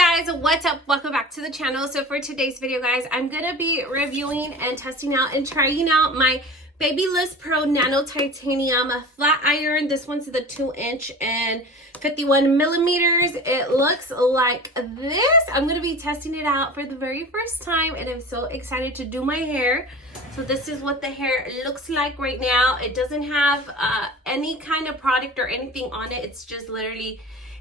Hi guys, what's up? Welcome back to the channel. So for today's video, guys, I'm gonna be reviewing and testing out and trying out my BABYliss PRO Nano Titanium flat iron. This one's the 2" and 51 millimeters. It looks like this. I'm gonna be testing it out for the very first time, and I'm so excited to do my hair. So this is what the hair looks like right now. It doesn't have any kind of product or anything on it. It's just literally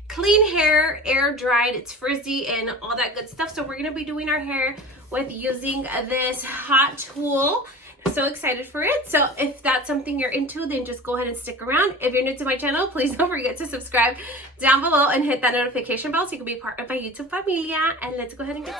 clean hair, air dried, it's frizzy and all that good stuff. So we're gonna be doing our hair with using this hot tool. So excited for it. So if that's something you're into, then just go ahead and stick around. If you're new to my channel, please don't forget to subscribe down below and hit that notification bell so you can be part of my YouTube familia. And let's go ahead and get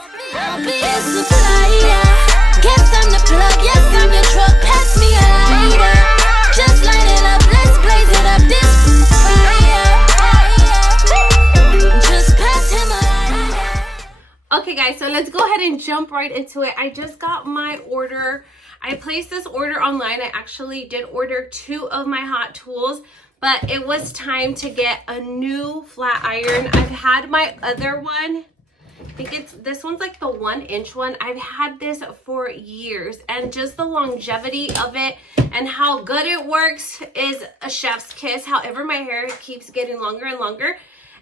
Okay guys, so let's go ahead and jump right into it. I just got my order. I placed this order online. I actually did order 2 of my hot tools, but it was time to get a new flat iron. I've had my other one. I think this one's like the 1" one. I've had this for years, and just the longevity of it and how good it works is a chef's kiss. However, my hair keeps getting longer and longer,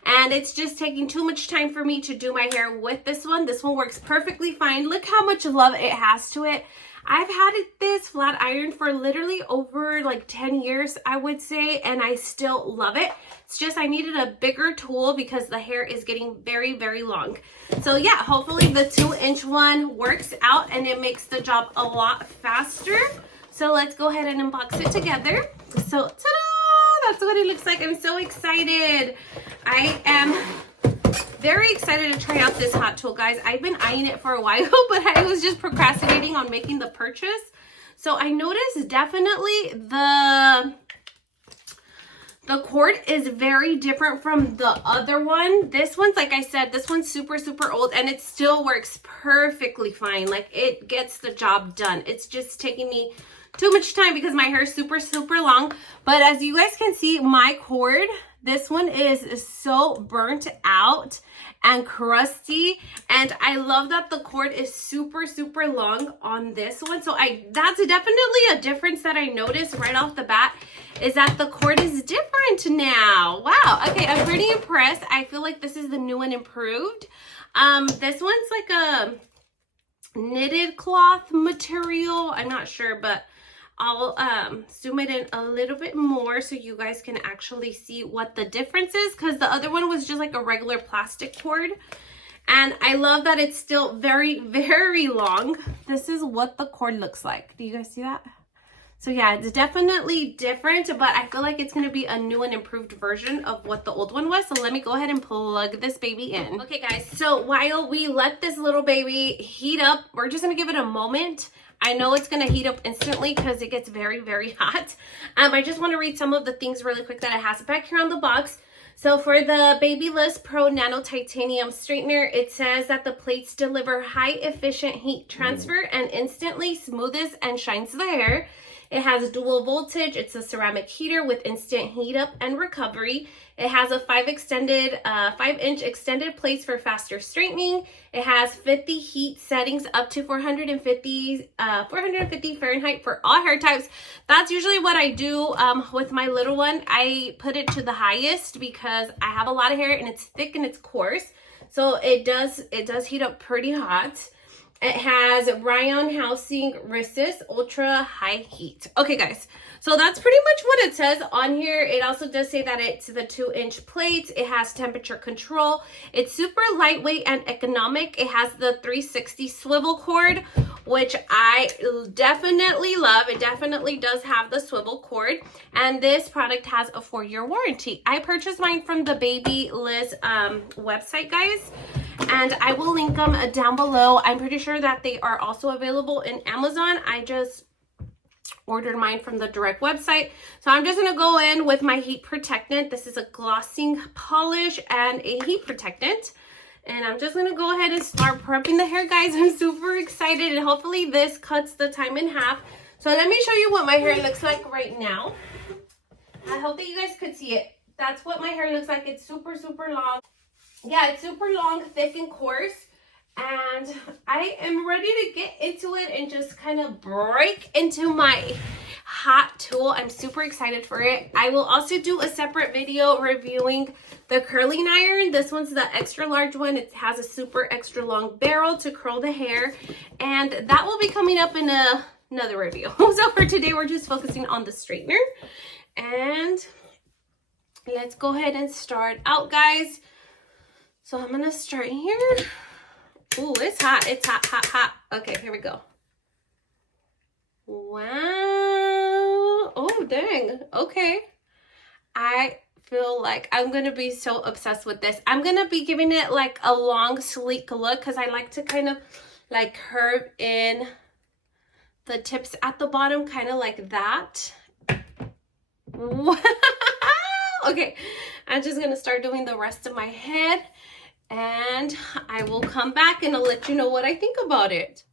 and it's just taking too much time for me to do my hair with this one. This one works perfectly fine. Look how much love it has to it. I've had this flat iron for literally over like 10 years, I would say, and I still love it. It's just I needed a bigger tool because the hair is getting very, very long. So yeah, hopefully the 2" one works out and it makes the job a lot faster. So let's go ahead and unbox it together. So ta-da! That's what it looks like. I'm so excited. I am very excited to try out this hot tool, guys. I've been eyeing it for a while, but I was just procrastinating on making the purchase. So I noticed definitely the cord is very different from the other one. This one's, like I said, this one's super, super old, and it still works perfectly fine. Like, it gets the job done. It's just taking me too much time because my hair is super, super long. But as you guys can see, my cord, this one is so burnt out and crusty, and I love that the cord is super, super long on this one. So that's definitely a difference that I noticed right off the bat, is that the cord is different now. Wow. Okay, I'm pretty impressed. I feel like this is the new and improved. This one's like a knitted cloth material. I'm not sure, but I'll zoom it in a little bit more so you guys can actually see what the difference is, because the other one was just like a regular plastic cord. And I love that it's still very, very long. This is what the cord looks like. Do you guys see that? So yeah, it's definitely different, but I feel like it's going to be a new and improved version of what the old one was. So let me go ahead and plug this baby in. Okay guys, so while we let this little baby heat up, we're just going to give it a moment. I know it's going to heat up instantly because it gets very, very hot. I just want to read some of the things really quick that it has back here on the box. So for the BABYliss PRO Nano Titanium Straightener, it says that the plates deliver high efficient heat transfer and instantly smoothes and shines the hair. It has dual voltage. It's a ceramic heater with instant heat up and recovery. It has a 5" extended plates for faster straightening. It has 50 heat settings up to 450 Fahrenheit for all hair types. That's usually what I do with my little one. I put it to the highest because I have a lot of hair and it's thick and it's coarse. So it does heat up pretty hot. It has rayon housing resist ultra high heat. Okay guys, so that's pretty much what it says on here. It also does say that it's the 2" plates. It has temperature control. It's super lightweight and economic. It has the 360 swivel cord, which I definitely love. It definitely does have the swivel cord, and this product has a 4-year warranty. I purchased mine from the BABYliss website, guys, and I will link them down below. I'm pretty sure that they are also available in Amazon. I just ordered mine from the direct website. So I'm just going to go in with my heat protectant. This is a glossing polish and a heat protectant. And I'm just going to go ahead and start prepping the hair, guys. I'm super excited, and hopefully this cuts the time in half. So let me show you what my hair looks like right now. I hope that you guys could see it. That's what my hair looks like. It's super, super long. yeah, it's super long, thick, and coarse. And I am ready to get into it and just kind of break into my hot tool. I'm super excited for it. I will also do a separate video reviewing the curling iron. This one's the extra large one. It has a super extra long barrel to curl the hair, and that will be coming up in another review. So for today, we're just focusing on the straightener. And let's go ahead and start out, guys. So I'm gonna start here. Ooh, it's hot. It's hot, hot, hot. Okay, here we go. Wow. Oh, dang. Okay. I feel like I'm going to be so obsessed with this. I'm going to be giving it like a long, sleek look because I like to kind of like curve in the tips at the bottom, kind of like that. Wow. Okay, I'm just going to start doing the rest of my head. And I will come back and I'll let you know what I think about it.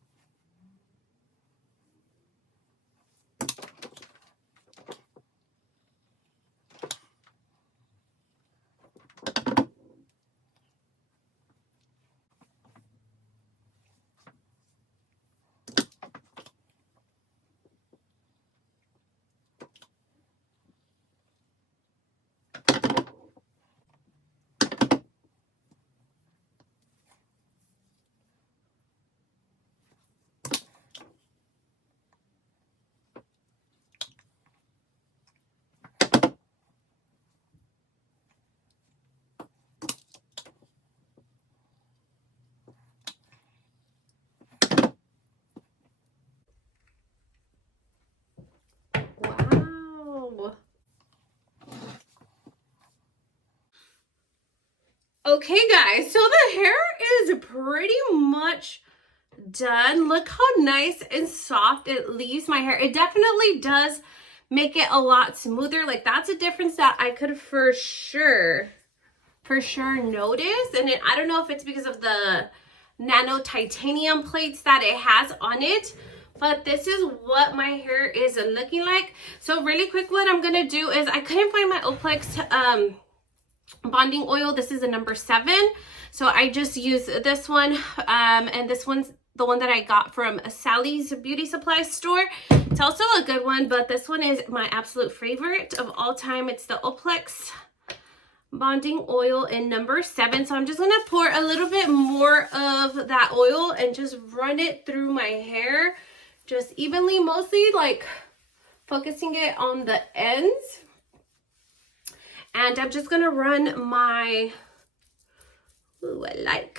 Wow. Okay, guys, so the hair is pretty much done. Look how nice and soft it leaves my hair. It definitely does make it a lot smoother. Like, that's a difference that I could for sure notice. And I don't know if it's because of the nano titanium plates that it has on it, but this is what my hair is looking like. So really quick, what I'm gonna do is, I couldn't find my Olaplex bonding oil. This is the number 7, so I just use this one, and this one's the one that I got from Sally's beauty supply store. It's also a good one, but this one is my absolute favorite of all time. It's the Olaplex bonding oil in number 7. So I'm just gonna pour a little bit more of that oil and just run it through my hair, just evenly, mostly like focusing it on the ends. And I'm just gonna run my, ooh, I like,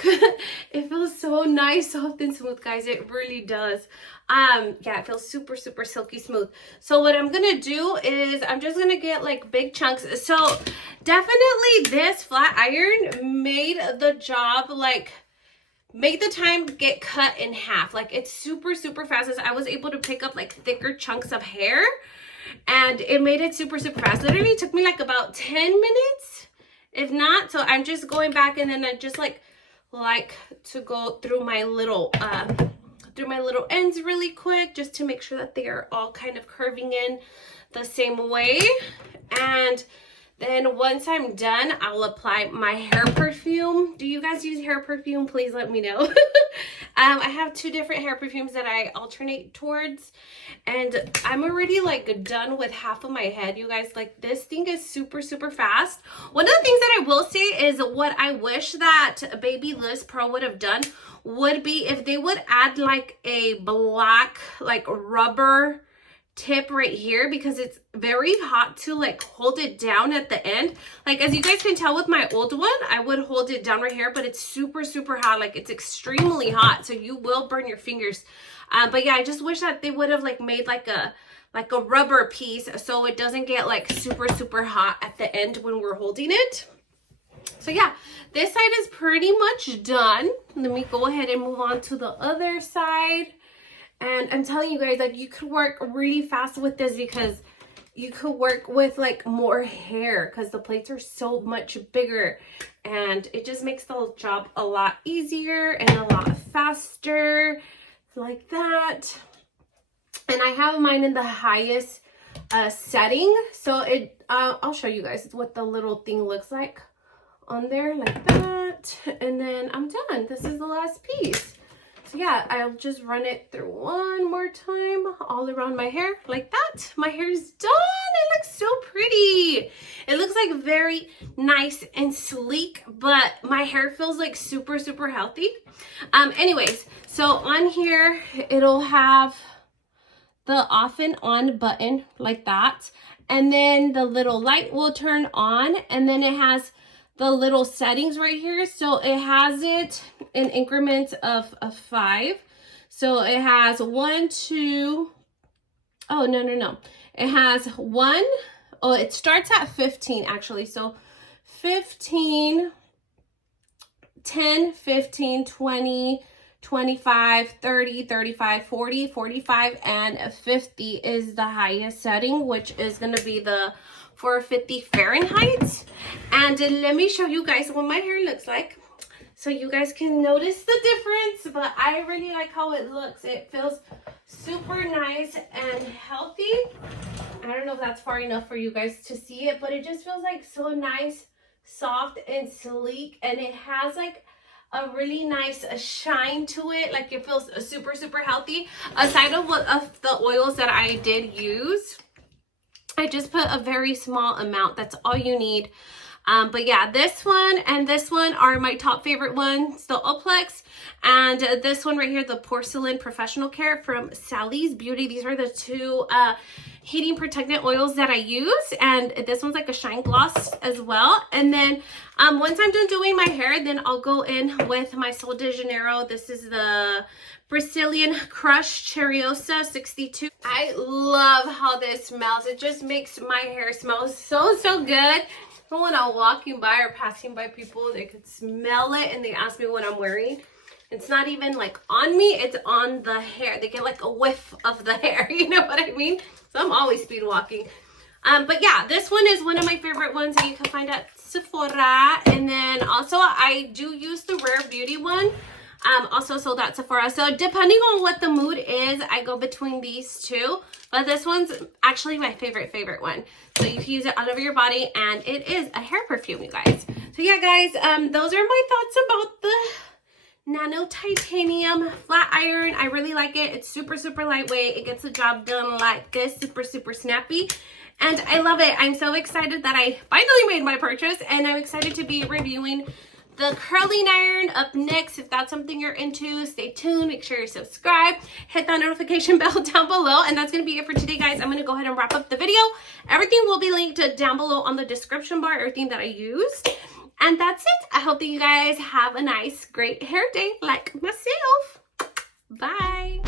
it feels so nice, soft and smooth, guys. It really does. Yeah, it feels super, super silky smooth. So what I'm gonna do is I'm just gonna get like big chunks. So definitely this flat iron made the job, like, made the time get cut in half. Like, it's super, super fast. As I was able to pick up like thicker chunks of hair, and it made it super, super fast. Literally took me like about 10 minutes, if not. So I'm just going back, and then I just like to go through my little ends really quick, just to make sure that they are all kind of curving in the same way. And then once I'm done, I'll apply my hair perfume. Do you guys use hair perfume? Please let me know. I have 2 different hair perfumes that I alternate towards, and I'm already like done with half of my head, you guys. Like, this thing is super, super fast. One of the things that I will say is, what I wish that BABYliss Pro would have done would be if they would add like a black like rubber tip right here, because it's very hot to like hold it down at the end. Like, as you guys can tell with my old one, I would hold it down right here, but it's super, super hot. Like, it's extremely hot, so you will burn your fingers. But yeah, I just wish that they would have like made like a rubber piece, so it doesn't get like super, super hot at the end when we're holding it. So yeah, this side is pretty much done. Let me go ahead and move on to the other side. And I'm telling you guys, like, you could work really fast with this, because you could work with like more hair, because the plates are so much bigger, and it just makes the job a lot easier and a lot faster, like that. And I have mine in the highest setting, so it I'll show you guys what the little thing looks like on there, like that. that, and then I'm done. This is the last piece. So yeah, I'll just run it through one more time all around my hair like that. My hair's done. It looks so pretty. It looks like very nice and sleek, but my hair feels like super, super healthy. Anyways, so on here, it'll have the off and on button like that. And then the little light will turn on, and then it has the little settings right here. So it has it in increments of 5. So it has 1, 2, oh, no. It has 1, oh, it starts at 15 actually. So 15, 10, 15, 20, 25, 30, 35, 40, 45, and 50 is the highest setting, which is going to be the 450 Fahrenheit. And let me show you guys what my hair looks like so you guys can notice the difference. But I really like how it looks. It feels super nice and healthy. I don't know if that's far enough for you guys to see it, but it just feels like so nice, soft, and sleek. And it has like a really nice shine to it. Like it feels super, super healthy. Aside of the oils that I did use, I just put a very small amount. That's all you need. But yeah, this one and this one are my top favorite ones. The Olaplex and this one right here, the Porcelain Professional Care from Sally's Beauty. These are the two heating protectant oils that I use. And this one's like a shine gloss as well. And then once I'm done doing my hair, then I'll go in with my Sol de Janeiro. This is the Brazilian Crush Cheriosa 62. I love how this smells. It just makes my hair smell so, so good. So when I'm walking by or passing by people, they could smell it and they ask me what I'm wearing. It's not even like on me, it's on the hair. They get like a whiff of the hair, you know what I mean? So I'm always speed walking. But yeah, this one is one of my favorite ones that you can find at Sephora. And then also I do use the Rare Beauty one. Also sold at Sephora. So depending on what the mood is, I go between these two. But this one's actually my favorite one. So you can use it all over your body, and it is a hair perfume, you guys. So yeah, guys, those are my thoughts about the Nano Titanium Flat Iron. I really like it. It's super, super lightweight. It gets the job done like this, super, super snappy. And I love it. I'm so excited that I finally made my purchase, and I'm excited to be reviewing the curling iron up next. If that's something you're into, stay tuned. Make sure you subscribe, hit that notification bell down below. And that's going to be it for today, guys. I'm going to go ahead and wrap up the video. Everything will be linked down below on the description bar, everything that I used. And that's it. I hope that you guys have a nice, great hair day like myself. Bye.